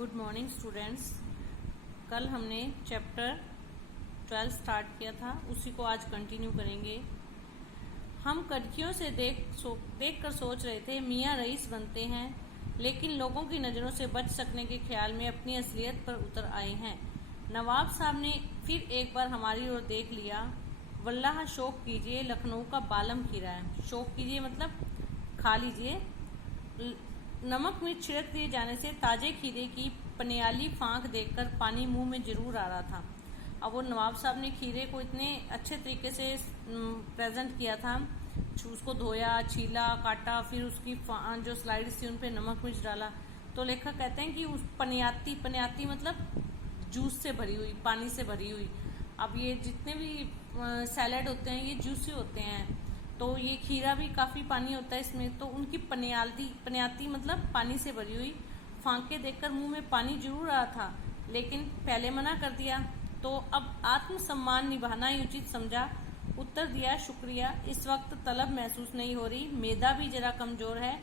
Good morning students. कल हमने chapter 12 start किया था, उसी को आज कंटिन्यू करेंगे। हम कड़कियों से देख कर सोच रहे थे मियाँ रईस बनते हैं, लेकिन लोगों की नज़रों से बच सकने के ख्याल में अपनी असलियत पर उतर आए हैं। नवाब साहब ने फिर एक बार हमारी ओर देख लिया। वल्लाह शौक कीजिए, लखनऊ का बालम खीरा है। शौक कीजिए मतलब खा लीजिए। नमक मिर्च छिड़क दिए जाने से ताजे खीरे की पनियाली फांक देखकर पानी मुंह में जरूर आ रहा था। अब वो नवाब साहब ने खीरे को इतने अच्छे तरीके से प्रेजेंट किया था, उसको धोया, छीला, काटा, फिर उसकी जो स्लाइड्स थी उन पे नमक मिर्च डाला। तो लेखक कहते हैं कि उस पनियाती मतलब जूस से भरी हुई, पानी से भरी हुई। अब ये जितने भी सैलेड होते हैं ये जूसी होते हैं, तो ये खीरा भी काफ़ी पानी होता है इसमें। तो उनकी पनियाती मतलब पानी से भरी हुई फांके देखकर मुंह में पानी जरूर आ रहा था, लेकिन पहले मना कर दिया। तो अब आत्मसम्मान निभाना ही उचित समझा। उत्तर दिया, शुक्रिया, इस वक्त तलब महसूस नहीं हो रही, मैदा भी जरा कमज़ोर है,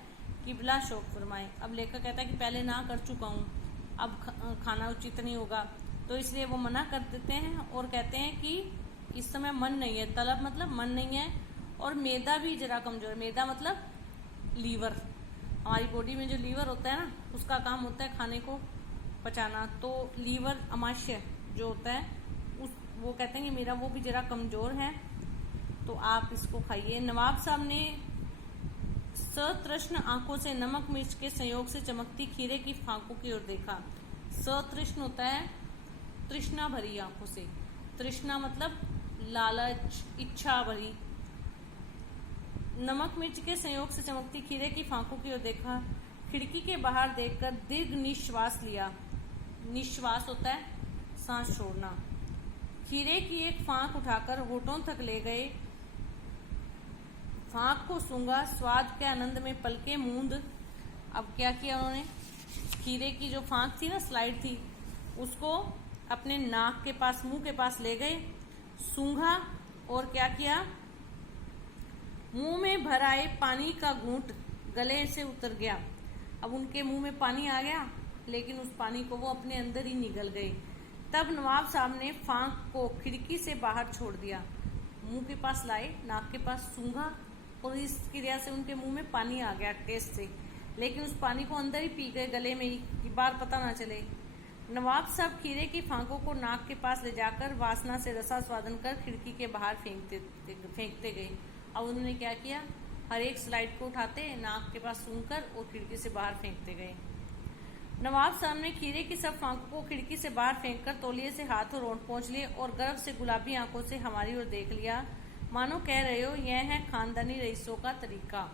किबला शौक फरमाए। अब लेखक कहता है कि पहले ना कर चुका हूँ, अब खाना उचित नहीं होगा, तो इसलिए वो मना कर देते हैं और कहते हैं कि इस समय मन नहीं है। तलब मतलब मन नहीं है, और मैदा भी जरा कमज़ोर है। मैदा मतलब लीवर, हमारी बॉडी में जो लीवर होता है ना, उसका काम होता है खाने को पचाना। तो लीवर अमाशय जो होता है वो कहते हैं कि मेरा वो भी जरा कमज़ोर है, तो आप इसको खाइए। नवाब साहब ने सतृष्ण आंखों से नमक मिर्च के संयोग से चमकती खीरे की फांकों की ओर देखा। सतृष्ण होता है तृष्णा भरी आंखों से। तृष्णा मतलब लालच, इच्छा भरी। नमक मिर्च के संयोग से चमकती खीरे की फांकों की ओर देखा। खिड़की के बाहर देखकर दीर्घ निश्वास लिया। निश्वास होता है सांस छोड़ना। खीरे की एक फांक उठाकर होठों तक ले गए। फांक को सूंघा, स्वाद के आनंद में पलके मूंद। अब क्या किया उन्होंने, खीरे की जो फांक थी ना, स्लाइड थी, उसको अपने नाक के पास, मुंह के पास ले गए, सूंघा, और क्या किया, मुंह में भर आए पानी का घूंट गले से उतर गया। अब उनके मुंह में पानी आ गया, लेकिन उस पानी को वो अपने अंदर ही निगल गए। तब नवाब साहब ने फांक को खिड़की से बाहर छोड़ दिया, मुंह के पास लाए, नाक के पास सूंघा, और इस क्रिया से उनके मुंह में पानी आ गया टेस्ट से, लेकिन उस पानी को अंदर ही पी गए, गले में ही, कि बाहर पता ना चले। नवाब साहब खीरे की फांकों को नाक के पास ले जाकर वासना से रसास्वादन कर खिड़की के बाहर फेंकते गए। अब उन्होंने क्या किया, हर एक स्लाइड को उठाते, नाक के पास सूंघकर और खिड़की से बाहर फेंकते गए। नवाब साहब ने खीरे की सब फांकों को खिड़की से बाहर फेंककर तौलिए से हाथ और ओंठ पहुंच लिए और गर्व से गुलाबी आंखों से हमारी ओर देख लिया, मानो कह रहे हो यह है खानदानी रईसों का तरीका।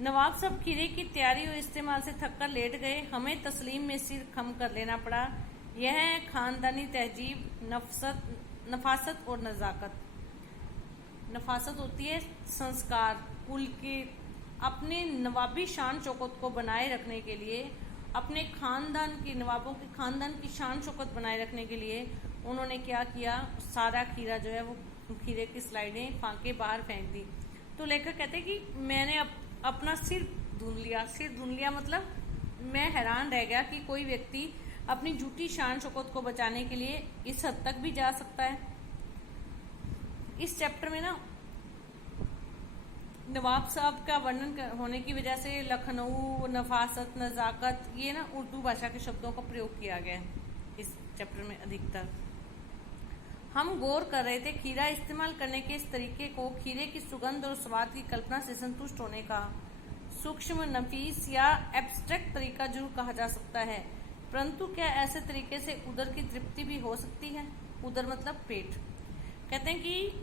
नवाब साहब खीरे की तैयारी और इस्तेमाल से थककर लेट गए। हमें तस्लीम में सिर खम कर लेना पड़ा। यह है खानदानी तहजीब, नफासत और नजाकत। नफासत होती है संस्कार, कुल के अपने नवाबी शान शौकत को बनाए रखने के लिए, अपने खानदान की, नवाबों के खानदान की शान शौकत बनाए रखने के लिए उन्होंने क्या किया, सारा खीरा जो है वो खीरे की स्लाइडें फांके बाहर फेंक दी। तो लेखक कहते हैं कि मैंने अपना सिर धुन लिया। सिर धुन लिया मतलब मैं हैरान रह गया कि कोई व्यक्ति अपनी झूठी शान शौकत को बचाने के लिए इस हद तक भी जा सकता है। इस चैप्टर में ना नवाब साहब का वर्णन होने की वजह से लखनऊ, नफासत, नजाकत, ये ना उर्दू भाषा के शब्दों का प्रयोग किया गया है इस चैप्टर में अधिकतर। हम गौर कर रहे थे खीरा इस्तेमाल करने के इस तरीके को खीरे की सुगंध और स्वाद की कल्पना से संतुष्ट होने का सूक्ष्म, नफीस या एब्स्ट्रैक्ट तरीका जरूर कहा जा सकता है, परंतु क्या ऐसे तरीके से उदर की तृप्ति भी हो सकती है। उदर मतलब पेट। कहते हैं कि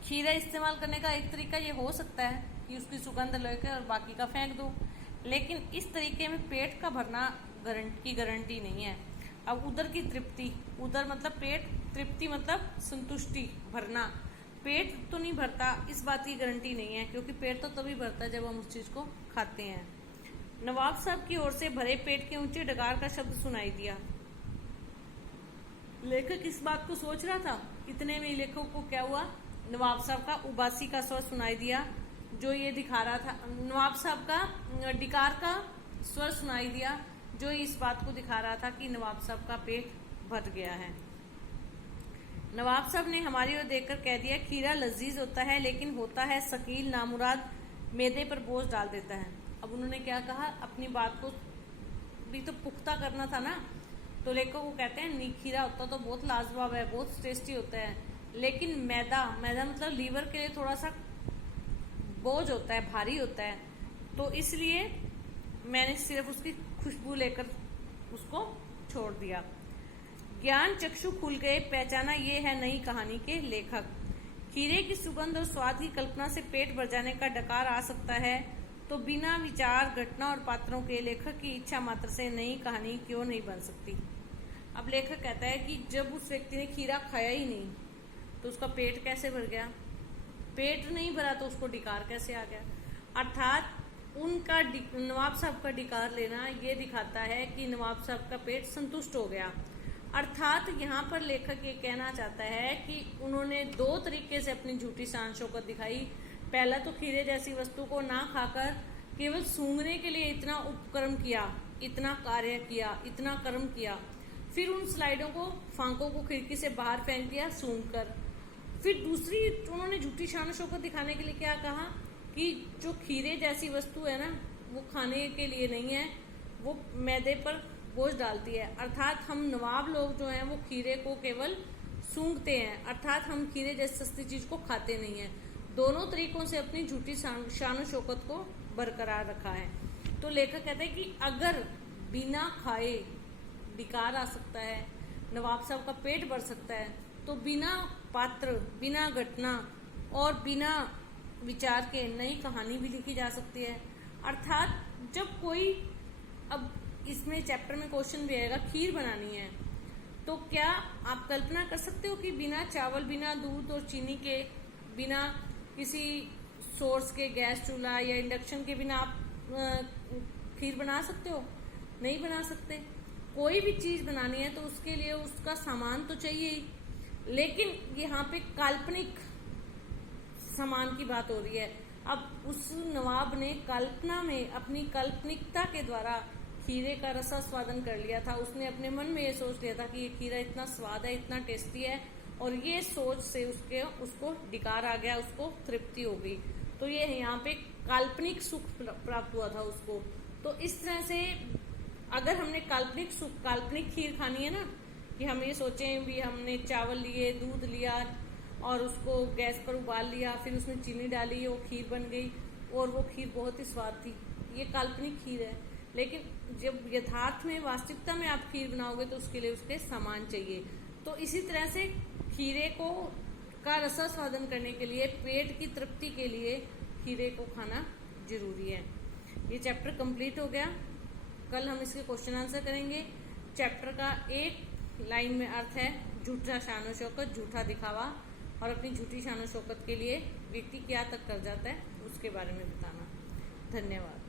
खीरा इस्तेमाल करने का एक तरीका ये हो सकता है कि उसकी सुगंध लेकर और बाकी का फेंक दो, लेकिन इस तरीके में पेट का भरना की गारंटी नहीं है। अब उदर की तृप्ति, उदर मतलब पेट, तृप्ति मतलब संतुष्टि, भरना। पेट तो नहीं भरता, इस बात की गारंटी नहीं है, क्योंकि पेट तो तभी भरता है जब हम उस चीज को खाते हैं। नवाब साहब की ओर से भरे पेट के ऊंचे डकार का शब्द सुनाई दिया। लेखक इस बात को सोच रहा था, इतने में लेखक को क्या हुआ, नवाब साहब का उबासी का स्वर सुनाई दिया, जो ये दिखा रहा था। नवाब साहब का डिकार का स्वर सुनाई दिया, जो इस बात को दिखा रहा था कि नवाब साहब का पेट भर गया है। नवाब साहब ने हमारी ओर देखकर कह दिया, खीरा लजीज होता है लेकिन होता है शकील, नामुराद, मैदे पर बोझ डाल देता है। अब उन्होंने क्या कहा, अपनी बात को भी तो पुख्ता करना था ना। तो लेखक को कहते हैं, नी खीरा होता तो बहुत लाजवाब है, बहुत टेस्टी होता है, लेकिन मैदा मतलब लीवर के लिए थोड़ा सा बोझ होता है, भारी होता है, तो इसलिए मैंने सिर्फ उसकी खुशबू लेकर उसको छोड़ दिया। ज्ञान चक्षु खुल गए, पहचाना ये है नई कहानी के लेखक। खीरे की सुगंध और स्वाद की कल्पना से पेट भर जाने का डकार आ सकता है, तो बिना विचार, घटना और पात्रों के लेखक की इच्छा मात्र से नई कहानी क्यों नहीं बन सकती। अब लेखक कहता है कि जब उस व्यक्ति ने खीरा खाया ही नहीं तो उसका पेट कैसे भर गया, पेट नहीं भरा तो उसको डिकार कैसे आ गया। अर्थात उनका नवाब साहब का डिकार लेना ये दिखाता है कि नवाब साहब का पेट संतुष्ट हो गया। अर्थात यहाँ पर लेखक ये कहना चाहता है कि उन्होंने दो तरीके से अपनी झूठी शान शौकत दिखाई। पहला तो खीरे जैसी वस्तु को ना खाकर केवल सूंघने के लिए इतना उपक्रम किया, इतना कार्य किया, इतना कर्म किया, फिर उन स्लाइडों को, फांकों को खिड़की से बाहर फेंक दिया सूंघ कर। फिर दूसरी उन्होंने झूठी शान शौकत दिखाने के लिए क्या कहा कि जो खीरे जैसी वस्तु है ना वो खाने के लिए नहीं है, वो मैदे पर बोझ डालती है। अर्थात हम नवाब लोग जो हैं वो खीरे को केवल सूंघते हैं, अर्थात हम खीरे जैसी सस्ती चीज को खाते नहीं हैं। दोनों तरीकों से अपनी झूठी शान शौकत को बरकरार रखा है। तो लेखक कहते हैं कि अगर बिना खाए डिकार आ सकता है, नवाब साहब का पेट भर सकता है, तो बिना पात्र, बिना घटना और बिना विचार के नई कहानी भी लिखी जा सकती है। अर्थात जब कोई, अब इसमें चैप्टर में क्वेश्चन भी आएगा, खीर बनानी है तो क्या आप कल्पना कर सकते हो कि बिना चावल, बिना दूध और चीनी के, बिना किसी सोर्स के, गैस चूल्हा या इंडक्शन के बिना आप खीर बना सकते हो? नहीं बना सकते। कोई भी चीज बनानी है तो उसके लिए उसका सामान तो चाहिए ही, लेकिन यहाँ पे काल्पनिक सामान की बात हो रही है। अब उस नवाब ने कल्पना में, अपनी काल्पनिकता के द्वारा खीरे का रसास्वादन कर लिया था। उसने अपने मन में ये सोच लिया था कि ये खीरा इतना स्वाद है, इतना टेस्टी है, और ये सोच से उसको डिकार आ गया, उसको तृप्ति हो गई। तो ये यहाँ पे काल्पनिक सुख प्राप्त हुआ था उसको। तो इस तरह से अगर हमने काल्पनिक सुख, काल्पनिक खीर खानी है ना, कि हम ये सोचें भी हमने चावल लिए, दूध लिया और उसको गैस पर उबाल लिया, फिर उसमें चीनी डाली, वो खीर बन गई और वो खीर बहुत ही स्वाद थी, ये काल्पनिक खीर है। लेकिन जब यथार्थ में, वास्तविकता में आप खीर बनाओगे तो उसके लिए उसके सामान चाहिए। तो इसी तरह से खीरे को का रसास्वादन करने के लिए, पेट की तृप्ति के लिए खीरे को खाना जरूरी है। ये चैप्टर कंप्लीट हो गया। कल हम इसके क्वेश्चन आंसर करेंगे। चैप्टर का एक लाइन में अर्थ है झूठा शानो शौकत, झूठा दिखावा, और अपनी झूठी शानो शौकत के लिए व्यक्ति क्या तक कर जाता है उसके बारे में बताना। धन्यवाद।